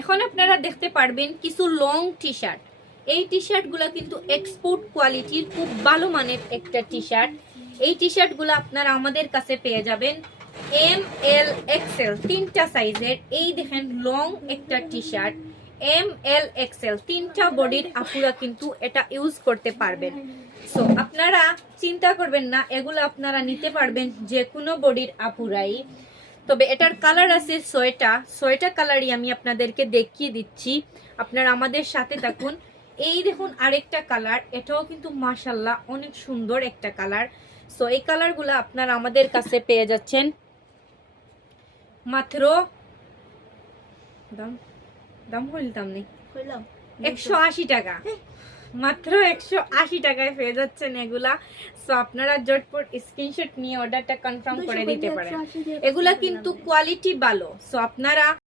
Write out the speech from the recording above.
এখন আপনারা দেখতে পারবেন কিছু লং টি শার্ট। এই টি শার্টগুলো কিন্তু এক্সপোর্ট কোয়ালিটির, খুব ভালো মানের একটা টি শার্ট। এই টি শার্টগুলো আপনারা আমাদের কাছে পেয়ে যাবেন এম এল এক্সেল তিনটা সাইজের। এই দেখেন লং একটা T shirt, M L XL তিনটা বডির আপুরা কিন্তু এটা ইউজ করতে পারবেন। সো আপনারা চিন্তা করবেন না, এগুলো আপনারা নিতে পারবেন যে কোনো বডির আপুরাই। তবে এটার কালার আছে ছয়টা কালারই আমি আপনাদেরকে দেখিয়ে দিচ্ছি, আপনারা আমাদের সাথে থাকুন। এই দেখুন আরেকটা কালার, এটাও কিন্তু মাশাআল্লাহ অনেক সুন্দর একটা কালার। সো এই কালারগুলো আপনারা আমাদের কাছে পেয়ে যাচ্ছেন মাত্র দাম হইলাম নেই 180 টাকা, মাত্র 180 টাকায় পেয়ে যাচ্ছেন এগুলা। সো আপনারা জটপট স্ক্রিনশট নিয়ে অর্ডারটা কনফার্ম করে দিতে পারেন। এগুলা কিন্তু কোয়ালিটি ভালো। সো আপনারা